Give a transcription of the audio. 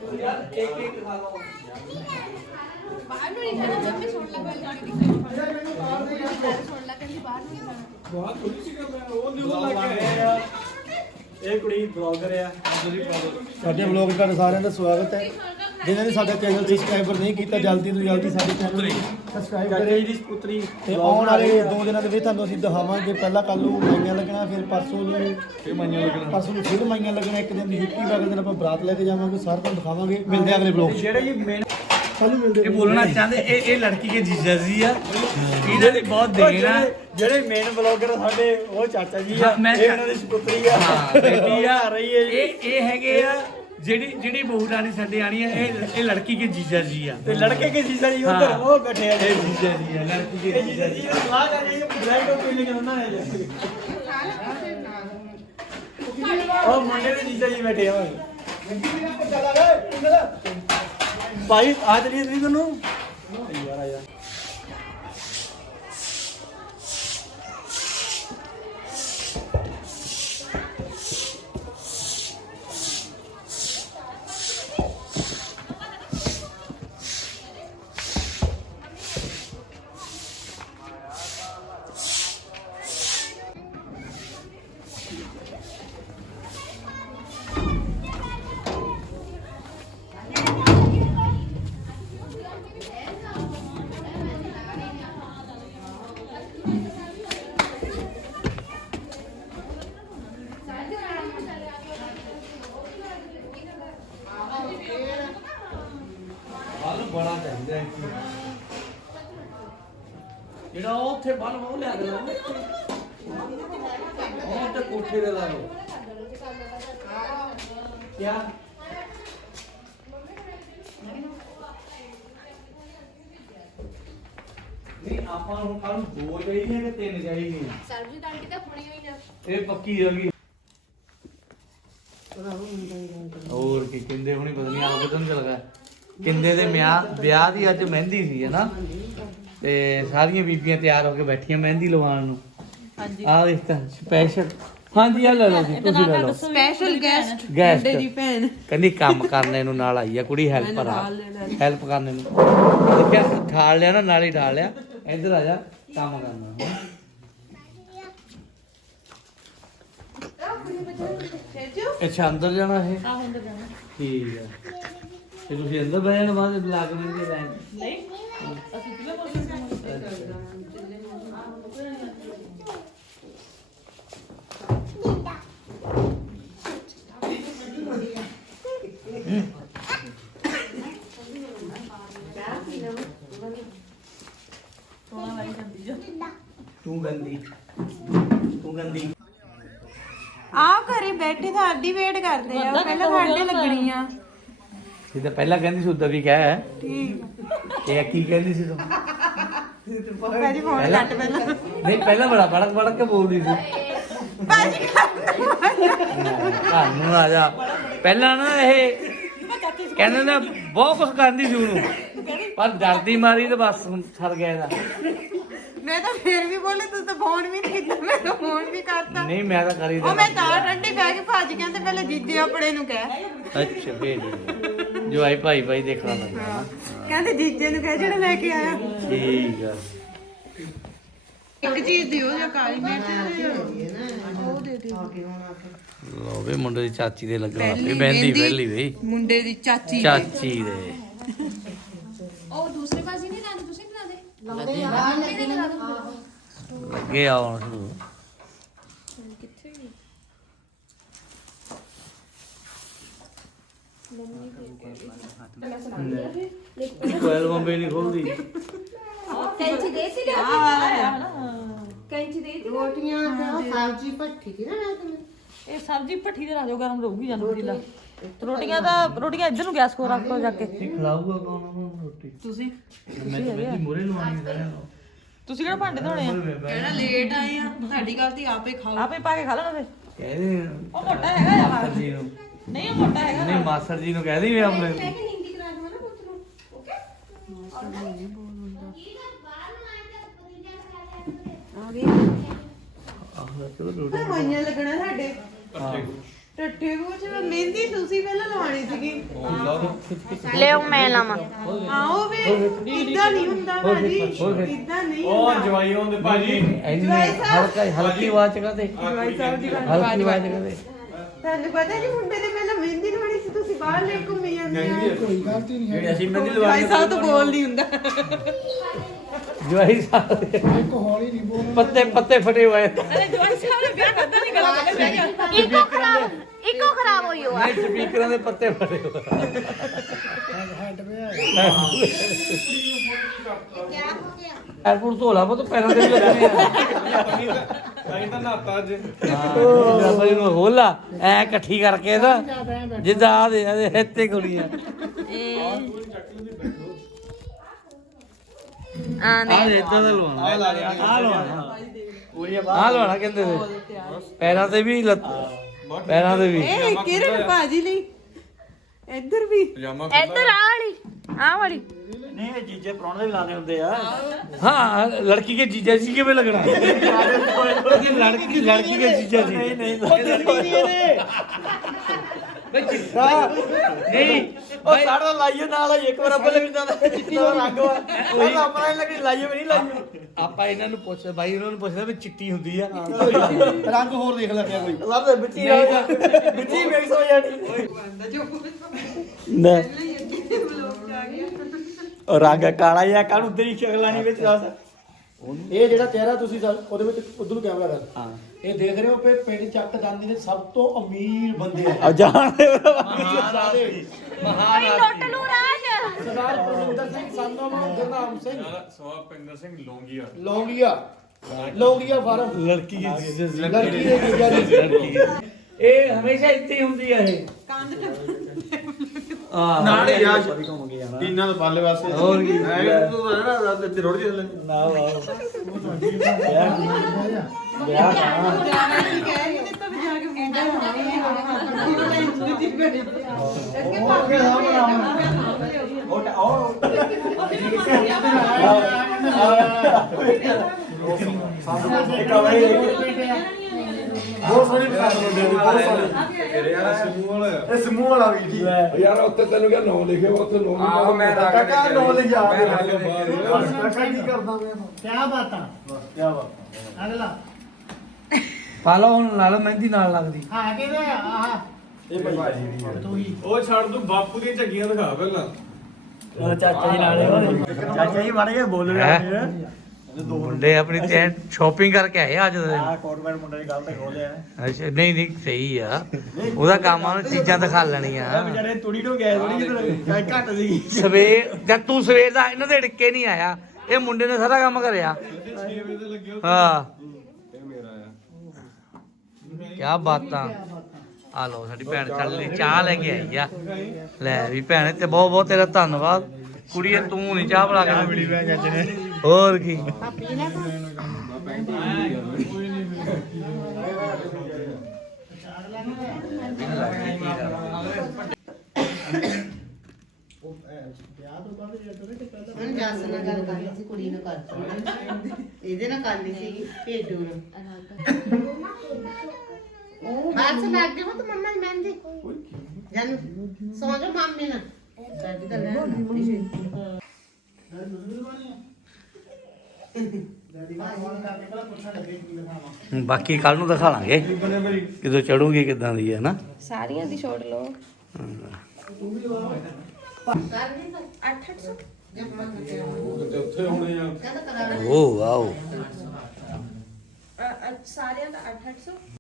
ਬਾਹਰ ਨੂੰ ਨਹੀਂ ਜਾਣਾ ਮੰਮੀ ਸੁਣ ਲੈ ਕੋਈ ਗੱਲ ਨਹੀਂ ਸੁਣ ਲੈ ਕਹਿੰਦੀ ਬਾਹਰ ਨੂੰ ਨਹੀਂ ਜਾਣਾ ਬਹੁਤ ਥੋੜੀ ਸੀ ਮੈਂ ਉਹ ਨਿਊਜ਼ ਲੱਗ ਗਿਆ ਇਹ ਕੁੜੀ ਬਲੌਗਰ ਆ ਸਾਡੇ ਵਲੌਗ ਤੁਹਾਡੇ ਸਾਰਿਆਂ ਦਾ ਸਵਾਗਤ ਹੈ। ਜਿਨ੍ਹਾਂ ਨੇ ਸਾਡਾ ਚੈਨਲ ਸਬਸਕ੍ਰਾਈਬਰ ਨਹੀਂ ਕੀਤਾ ਜਲਦੀ ਤੋਂ ਜਲਦੀ ਸਾਡੇ ਚੈਨਲ ਨੂੰ ਸਬਸਕ੍ਰਾਈਬ ਕਰੇ ਜੀ ਪੁੱਤਰੀ ਤੇ ਆਉਣ ਵਾਲੇ 2 ਦਿਨਾਂ ਦੇ ਵਿੱਚ ਤੁਹਾਨੂੰ ਅਸੀਂ ਦਿਖਾਵਾਂਗੇ। ਪਹਿਲਾਂ ਕੱਲ ਨੂੰ ਮਾਈਆਂ ਲੱਗਣਾ, ਫਿਰ ਪਰਸੋਂ ਨੂੰ ਤੇ ਮਾਈਆਂ ਲੱਗਣਾ ਪਰਸੋਂ ਨੂੰ ਫਿਰ ਮਾਈਆਂ ਲੱਗਣਾ, ਇੱਕ ਦਿਨ ਦੀ ਛੁੱਟੀ ਵਾ, ਅਗਲੇ ਦਿਨ ਆਪਾਂ ਬਰਾਤ ਲੈ ਕੇ ਜਾਵਾਂਗੇ। ਸਾਰਾ ਤੁਹਾਨੂੰ ਦਿਖਾਵਾਂਗੇ। ਮਿਲਦੇ ਆ ਅਗਲੇ ਵਲੌਗ 'ਚ। ਜਿਹੜੇ ਜੀ ਮੇਨ ਕੱਲ ਨੂੰ ਮਿਲਦੇ ਇਹ ਬੋਲਣਾ ਚਾਹੁੰਦੇ ਇਹ ਲੜਕੀ ਕੇ ਜੀਜਾ ਜੀ ਆ ਇਹਨਾਂ ਦੀ ਬਹੁਤ ਦੇਣ ਆ। ਜਿਹੜੇ ਮੇਨ ਬਲੌਗਰ ਸਾਡੇ ਉਹ ਚਾਚਾ ਜੀ ਆ, ਹਾਂ, ਮੈਂ ਇਹ ਉਹਨਾਂ ਦੀ ਸੁਪੁੱਤਰੀ ਆ, ਬੇਟੀ ਆ ਰਹੀ ਹੈ ਜੀ। ਇਹ ਹੈਗੇ ਆ ਜਿਹੜੀ ਬਹੂ ਰਾਣੀ ਸਾਡੇ ਆਣੀ ਆ ਇਹ ਲੜਕੀ ਕੇ ਜੀਜਾ ਜੀ ਆ ਤੇ ਲੜਕੇ ਕੇ ਜੀਜਾ ਜੀ ਉਧਰ ਉਹ ਬੈਠੇ ਆ ਜੀ। ਇਹ ਜੀਜਾ ਜੀ ਆ ਲੜਕੀ ਕੇ ਇਹ ਜੀਜਾ ਜੀ ਨੂੰ ਸਲਾਹ ਕਰ ਰਹੀ ਹੈ ਬ੍ਰੈਡ ਉਹ ਪੀਣੇ ਕਿਉਂ ਨਾ ਹੈ ਜੀ। ਉਹ ਮੁੰਡੇ ਦੇ ਜੀਜਾ ਜੀ ਬੈਠੇ ਆ ਭਾਈ ਆ ਚਲੀਏ ਤੁਸੀਂ ਤੁਹਾਨੂੰ ਯਾਰ ਆ ਯਾਰ ਬੜਾ ਚਾਹੀਦਾ ਜਿਹੜਾ ਉਹ ਉੱਥੇ ਬਲ ਉਹ ਲਿਆ ਦੇ ਉਹ ਤੇ ਕੋਠੇ ਦੇ ਲਾ ਲਓ ਕਿਆ ਨਹੀਂ ਆਪਾਂ ਨੂੰ ਕੱਲ 2 ਚਾਹੀਦੀਆਂ ਕਿ 3 ਚਾਹੀਦੀਆਂ ਸਰਬਜੀਤ ਆਂਟੀ ਤਾਂ ਹੁਣੀ ਹੋਈ ਨਾ ਇਹ ਪੱਕੀ ਹੋ ਗਈ ਹੋਰ ਕੀ ਕਹਿੰਦੇ ਹੁਣੀ ਪਤਾ ਨਹੀਂ ਆਪ ਕਿਦਾਂ ਚੱਲ ਗਿਆ ਕਿੰਦੇ ਦੇ ਵਿਆਹ ਦੀ ਅੱਜ ਮਹਿੰਦੀ ਸੀ ਹੈ ਨਾ ਤੇ ਸਾਰੀਆਂ ਬੀਬੀਆਂ ਤਿਆਰ ਹੋ ਕੇ ਬੈਠੀਆਂ ਮਹਿੰਦੀ ਲਵਾਉਣ ਨੂੰ ਹਾਂਜੀ ਆਹ ਦੇਖ ਤਾਂ ਸਪੈਸ਼ਲ ਹਾਂਜੀ ਆ ਲੈ ਲਓ ਜੀ ਤੁਸੀਂ ਲੈ ਲਓ ਸਪੈਸ਼ਲ ਗੈਸਟ ਗੈਸਟ ਦੀ ਭੈਣ ਕਹਿੰਦੀ ਕੰਮ ਕਰਨੇ ਨੂੰ ਨਾਲ ਆਈ ਆ ਕੁੜੀ ਹੈਲਪਰ ਆ ਹੈਲਪ ਕਰਨੇ ਨੂੰ ਦੇਖਿਆ ਠਾਲ ਲਿਆ ਨਾ ਨਾਲ ਹੀ ਠਾਲ ਲਿਆ ਇੱਧਰ ਆ ਜਾ ਕੰਮ ਕਰਨਾ ਅੱਛਾ ਅੰਦਰ ਜਾਣਾ ਇਹ ਆਹ ਅੰਦਰ ਜਾਣਾ ਠੀਕ ਹੈ ਤੇ ਤੁਸੀਂ ਅੰਦਰ ਬਹਿ ਜਾਣਾ ਬਾਅਦ ਲੱਗ ਨਹੀਂ ਰਹਿਣ ਨਹੀਂ ਅਸੀਂ ਕਿਵੇਂ ਤੂੰ ਗੰਦੀ ਆਹ ਘਰੇ ਬੈਠੇ ਤੁਹਾਡੀ ਵੇਟ ਕਰਦੇ ਆ ਪਹਿਲਾਂ ਸਾਡੇ ਲੱਗਣੀ ਆ ਇਹ ਤਾਂ ਪਹਿਲਾਂ ਕਹਿੰਦੀ ਸੀ ਉਦਾਂ ਵੀ ਕਹਿ ਠੀਕ ਇਹ ਕੀ ਕਹਿੰਦੀ ਸੀ ਤੂੰ ਭਾਜੀ ਫੋਨ ਕੱਟ ਪਹਿਲਾਂ ਨਹੀਂ ਪਹਿਲਾਂ ਬੜਾ ਬੜਕ ਕੇ ਬੋਲਦੀ ਸੀ ਭਾਜੀ ਤੁਹਾਨੂੰ ਆ ਜਾ ਪਹਿਲਾਂ ਨਾ ਇਹ ਕਹਿੰਦੇ ਨਾ ਬਹੁਤ ਕੁਝ ਕਰਦੀ ਸੀ ਉਹਨੂੰ ਪਰ ਡਰਦੀ ਮਾਰੀ ਤੇ ਬਸ ਸਰ ਗਿਆ ਇਹਦਾ ਮੈਂ ਤਾਂ ਫੇਰ ਵੀ ਬੋਲੇ ਤੂੰ ਤਾਂ ਫੋਨ ਵੀ ਨਹੀਂ ਕੀਤਾ ਮੈਂ ਫੋਨ ਵੀ ਕਰਤਾ ਨਹੀਂ ਮੈਂ ਤਾਂ ਕਰੀ ਉਹ ਮੈਂ ਤਾਂ ਠੰਡੀ ਬਹਿ ਕੇ ਭਾਜੀ ਕਹਿੰਦੇ ਪਹਿਲੇ ਜੀਜੇ ਆਪਣੇ ਨੂੰ ਕਹਿ ਅੱਛਾ ਫੇਰ ਜੋ ਆਈ ਭਾਈ ਦੇਖਣਾ ਲੱਗਾ ਕਹਿੰਦੇ ਜੀਜੇ ਨੂੰ ਕਹਿ ਜਿਹੜਾ ਲੈ ਕੇ ਆਇਆ ਠੀਕ ਆ ਇੱਕ ਚੀਜ਼ ਦਿਓ ਜਾਂ ਕਾਲੀ ਮਿਰਚ ਉਹ ਦੇ ਦਿਓ ਲੋ ਵੇ ਮੁੰਡੇ ਦੀ ਚਾਚੀ ਦੇ ਲੱਗਣਾ ਵੀ ਬੈਂਦੀ ਪਹਿਲੀ ਵੇ ਮੁੰਡੇ ਦੀ ਚਾਚੀ ਚਾਚੀ ਦੇ ਉਹ ਦੂਸਰੇ ਪਾਸੇ ਨਹੀਂ ਲਾਉਂਦੇ ਤੁਸੀਂ ਬਣਾ ਦੇ ਲੱਗੇ ਆਉਣ ਸ਼ੁਰੂ ਕਿੱਥੇ ਗਈ ਕੋਇਲ ਬੰਬੇ ਨਹੀਂ ਖੋਲਦੀ ਕੈਂਚੀ ਦੇ ਸੀ ਕੈਂਚੀ ਦੇ ਰੋਟੀਆਂ ਤੇ ਸਬਜ਼ੀ ਭੱਠੀ ਦੀ ਨਾ ਰਾਤ ਨੂੰ ਇਹ ਸਬਜ਼ੀ ਭੱਠੀ ਦੇ ਰਾਜੋ ਗਰਮ ਰਹੂਗੀ ਜਾਂ ਰੋਟੀ ਲਾ ਰੋਟੀਆਂ ਇੱਧਰ ਨੂੰ ਗੈਸ ਕੋਲ ਰੱਖੋ ਜਾ ਕੇ ਇਹ ਖਿਲਾਊਗਾ ਕੌਣ ਉਹਨੂੰ ਰੋਟੀ ਤੁਸੀਂ ਮੈਂ ਤਾਂ ਮੇਰੀ ਮੂਰੇ ਲਵਾਉਣੀ ਸਾਰਿਆਂ ਨੂੰ ਤੁਸੀਂ ਕਿਹੜਾ ਭਾਂਡੇ ਧੋਣੇ ਆ ਕਿਹੜਾ ਲੇਟ ਆਏ ਆ ਤੁਹਾਡੀ ਗਲਤੀ ਆਪੇ ਖਾਓ ਆਪੇ ਪਾ ਕੇ ਖਾ ਲੈਣਾ ਫੇ ਕਹਦੇ ਉਹ ਮੋਟਾ ਹੈਗਾ ਯਾਰ ਮਾਸਟਰ ਜੀ ਨੂੰ ਨਹੀਂ ਉਹ ਮੋਟਾ ਹੈਗਾ ਨਹੀਂ ਮਾਸਟਰ ਜੀ ਨੂੰ ਕਹਿ ਦੀ ਵੀ ਆਪਣੇ ਹਿੰਦੀ ਕਰਾ ਦਵਾਂ ਨਾ ਪੁੱਤ ਨੂੰ ਓਕੇ ਆਹ ਚਲੋ ਰੋਟੀ ਮਾਈਆਂ ਲੱਗਣਾ ਸਾਡੇ ਟੱਟੇ ਮੂੰਹ ਚ ਮਹਿੰਦੀ ਤੁਸੀਂ ਪਹਿਲਾਂ ਲਵਾਣੀ ਸੀਗੀ ਲਿਓ ਮੈਂ ਲਾਵਾਂ ਆਓ ਵੇ ਇਦਾਂ ਨਹੀਂ ਹੁੰਦਾ ਭਾਜੀ ਇਦਾਂ ਨਹੀਂ ਉਹ ਹੁੰਦਾ ਜਵਾਈ ਹੁੰਦੇ ਭਾਜੀ ਇੰਨੀ ਹਲਕੀ ਆਵਾਜ਼ ਚ ਕਹਦੇ ਜਵਾਈ ਸਾਹਿਬ ਦੀ ਹਲਕੀ ਆਵਾਜ਼ ਚ ਕਹਦੇ ਤੁਹਾਨੂੰ ਪਤਾ ਜੀ ਮੁੰਡੇ ਦੇ ਪਹਿਲਾਂ ਮਹਿੰਦੀ ਲਵਾਣੀ ਸੀ ਤੁਸੀਂ ਬਾਹਰ ਲੈ ਘੁੰਮੀ ਜਾਂਦੇ ਆ ਕੋਈ ਗਲਤੀ ਨਹੀਂ ਹੈ ਜਿਹੜੀ ਅਸੀਂ ਮਹਿੰਦੀ ਜਵਾਈ ਸਾਹਿਬ ਤਾਂ ਬੋਲ ਨਹੀਂ ਹੁੰਦਾ ਜਵਾਈ ਸਾਹਿਬ ਦੇ ਇੱਕ ਹੌਲੀ ਨਹੀਂ ਬੋਲ ਪੱਤੇ ਫਟੇ ਹੋਏ ਅਰੇ ਜਵਾਈ ਸਾਹਿਬ ਨੇ ਵਿਆਹ ਕਰਦਾ ਨਹੀਂ ਗੱਲਾਂ ਕਰ ਬਹਿ ਗਿਆ ਇੱਕੋ ਖਰਾਬ ਹੋਈ ਹੋਆ ਨਹੀਂ ਸਪੀਕਰਾਂ ਦੇ ਪੱਤੇ ਫਟੇ ਹੋਏ ਹੈਡ ਪਿਆ ਐਰਪੋਰਟ ਤੋਂ ਲਾ ਪੁੱਤ ਪੈਰਾਂ ਤੇ ਵੀ ਲੱਗਣੇ ਆ ਅਸੀਂ ਤਾਂ ਨਹਾਤਾ ਅੱਜ ਰੱਬ ਨੂੰ ਹੋਲਾ ਐ ਇਕੱਠੀ ਕਰਕੇ ਨਾ ਜਿੱਦਾਂ ਆ ਦੇ ਇੱਥੇ ਕੁੜੀਆਂ ਆ ਦੇ ਇਦਾਂ ਦਾ ਲਵਾਉਣਾ ਆ ਲਵਾਉਣਾ ਕਹਿੰਦੇ ਤੇ ਪੈਰਾਂ ਤੇ ਵੀ ਪੈਰਾਂ ਤੇ ਵੀ ਇਹ ਕਿਰਨ ਭਾਜੀ ਲਈ ਇੱਧਰ ਵੀ ਇੱਧਰ ਆ ਵਾਲੀ ਨਹੀਂ ਇਹ ਜੀਜੇ ਪ੍ਰਾਹੁਣੇ ਵੀ ਲਾਣੇ ਹੁੰਦੇ ਆ हाँ लड़की के जीजा जी के में लगना लड़की के जीजा जी नहीं ਉਹ ਸਾਡਾ ਲਾਈਏ ਨਾਲ ਇੱਕ ਵਾਰ ਅੱਬਲ ਵੀ ਜਾਂਦਾ ਚਿੱਟੀ ਦਾ ਰੰਗ ਵਾ ਉਹ ਆਪਣਾ ਹੀ ਲੱਗੀ ਲਾਈਏ ਵੀ ਨਹੀਂ ਲਾਈਏ ਆਪਾਂ ਇਹਨਾਂ ਨੂੰ ਪੁੱਛ ਬਾਈ ਉਹਨਾਂ ਨੂੰ ਪੁੱਛਦਾ ਵੀ ਚਿੱਟੀ ਹੁੰਦੀ ਆ ਰੰਗ ਹੋਰ ਦੇਖ ਲੈ ਪਿਆ ਕੋਈ ਲੱਭ ਬਿੱਟੀ ਬਿੱਟੀ ਮਿਕਸ ਹੋ ਜਾਣੀ ਨਾ ਉਹ ਰੰਗ ਕਾਲਾ ਜਿਹਾ ਕਾਹਨੂੰ ਤੇਰੀ ਸ਼ਕਲਾਂ ਨਹੀਂ ਵਿੱਚ ਦੱਸ ਇਹ ਜਿਹੜਾ ਚਿਹਰਾ ਤੁਸੀਂ ਉਹਦੇ ਵਿੱਚ ਉਧਰ ਨੂੰ ਕੈਮਰਾ ਕਰ ਹਾਂ ਇਹ ਦੇਖ ਰਹੇ ਹੋ ਕਿ ਪਿੰਡ ਚੱਕ ਦਾਨੀ ਦੇ ਸਭ ਤੋਂ ਅਮੀਰ ਬੰਦੇ ਆ ਜਾਣਦੇ ਮਹਾਨ ਲੁੱਟ ਲੂ ਰਾਜ ਸਰਦਾਰ ਪ੍ਰਵਿੰਦਰ ਸਿੰਘ ਸੰਧੂ ਗੁਰਨਾਮ ਸਿੰਘ ਸਵਾਪਿੰਦਰ ਸਿੰਘ ਲੌਂਗੀਆ ਫਾਰਮ लड़की के जीजा जी ਲੜਕੀ ਦੇ ਜੀਜਾ ਜੀ ਇਹ ਹਮੇਸ਼ਾ ਇੱਥੇ ਹੀ ਹੁੰਦੀ ਆ ਇਹ ਕੰਧ ਨਾਲੇ ਯਾਰ ਘੁੰਮ ਗਿਆ ਨਾ ਟੀਨਾਂ ਤੋਂ ਪਾਲੇ ਵਾਸਤੇ ਹੋਰ ਕੀ ਤੂੰ ਨਾ ਰਾਤ ਤੇ ਰੋੜ ਦੇ ਨਾ ਵਾਹ ਵਿਆਹ ਜਾਣਾ ਸੀ ਕਹਿ ਰਹੀ ਤੇ ਤਬ ਜਾ ਕੇ ਮੁੰਡਾ ਬਹੁਤ ਸੋਹਣੀ ਪਸੰਦ ਹੁੰਦੀ ਹੈ ਬਹੁਤ ਸੋਹਣੀ ਇਹ ਸਮੂਹ ਵਾਲਾ ਵੀ ਜੀ ਯਾਰ ਉੱਤੇ ਤੈਨੂੰ ਕਿਹਾ 9 ਲਿਖਿਆ ਉੱਥੇ 9 ਆਹੋ ਮੈਂ ਕਾਕਾ ਨੋ ਲਿਖਿਆ ਕਾਕਾ ਕੀ ਕਰਦਾ ਮੈਂ ਕੀ ਬਾਤਾਂ ਕੀ ਬਾਤ ਅਗਲਾ ਪਾ ਲਓ ਹੁਣ ਲਾ ਲਓ ਮਹਿੰਦੀ ਨਾਲ ਲੱਗਦੀ ਹਾਂ ਕਿਹਦੇ ਆਹ ਇਹ ਭਾਜੀ ਦੀ ਤੂੰ ਹੀ ਉਹ ਛੱਡ ਤੂੰ ਬਾਪੂ ਦੀਆਂ ਝੱਗੀਆਂ ਦਿਖਾ ਪਹਿਲਾਂ ਉਹ ਚਾਚਾ ਜੀ ਨਾਲ ਚਾਚਾ ਜੀ ਬਣ ਗਏ ਬੋਲ ਹੈਂ? ਮੁੰਡੇ ਆਪਣੀ ਤੇ ਸ਼ਾਪਿੰਗ ਕਰਕੇ ਆਏ ਅੱਜ ਦੇ ਦਿਨ ਕੋਟ ਪੈਂਟ ਮੁੰਡੇ ਦੀ ਗੱਲ ਤੇ ਖੋਲਿਆ ਅੱਛਾ ਨਹੀਂ ਨਹੀਂ ਸਹੀ ਆ ਉਹਦਾ ਕੰਮ ਆ ਉਹਨੂੰ ਚੀਜ਼ਾਂ ਦਿਖਾ ਲੈਣੀਆਂ ਵਿਚਾਰੇ ਤੁੜੀ ਤੋਂ ਗਏ ਥੋੜੀ ਜਿਹੀ ਘੱਟ ਸੀ ਸਵੇਰ ਜਦ ਤੂੰ ਸਵੇਰ ਦਾ ਇਹਨਾਂ ਦੇ ਢਿੱਕੇ ਨਹੀਂ ਆਇਆ ਇਹ ਮੁੰਡੇ ਨੇ ਸਾਰਾ ਕੰਮ ਕਰਿਆ 6 ਵਜੇ ਤੇ ਲੱਗਿਓ ਹਾਂ ਇਹ ਮੇਰਾ ਆ ਕਿਆ ਬਾਤਾਂ ਆ ਲਓ ਸਾਡੀ ਭੈਣ ਚੱਲ ਲਈ ਚਾਹ ਲੈ ਕੇ ਆਈ ਆ ਲੈ ਵੀ ਭੈਣ ਤੇ ਬਹੁਤ ਬਹੁਤ ਤੇਰਾ ਧੰਨਵਾਦ ਕੁੜੀਏ ਤੂੰ ਨਹੀਂ ਚਾਹ ਬਣਾ ਕੇ ਮਿਲੀ ਭੈਣ ਚਾਚੇ ਨੇ ਹੋਰ ਕੀ ਹੁਣ ਜੱਸ ਨਾਲ ਗੱਲ ਕਰਨੀ ਸੀ ਕੁੜੀ ਨਾਲ ਕਰ ਇਹਦੇ ਨਾਲ ਕਰਨੀ ਸੀ ਭੇਡੂ ਨਾਲ ਬਾਤ ਸੇ ਲੱਗ ਗਈ ਉਹ ਤਾਂ ਮੰਮਾ ਦੀ ਮਹਿੰਦੀ ਜਨ ਸੌ ਜਾ ਮੰਮੀ ਨਾਲ ਸਾਡੀ ਤਾਂ ਲੈ ਬਾਕੀ ਕੱਲ ਨੂੰ ਦਿਖਾ ਲਾਂਗੇ ਕਿਦੋਂ ਚੜੂਗੀ ਕਿਦਾਂ ਦੀ ਹੈ ਨਾ ਸਾਰੀਆਂ ਦੀ ਛੋੜ ਲਓ ਉੱਥੇ ਹੋਣੇ ਆ ਕਹਿੰਦਾ ਕਰਾ ਓ ਵਾਓ ਸਾਰਿਆਂ ਦਾ 800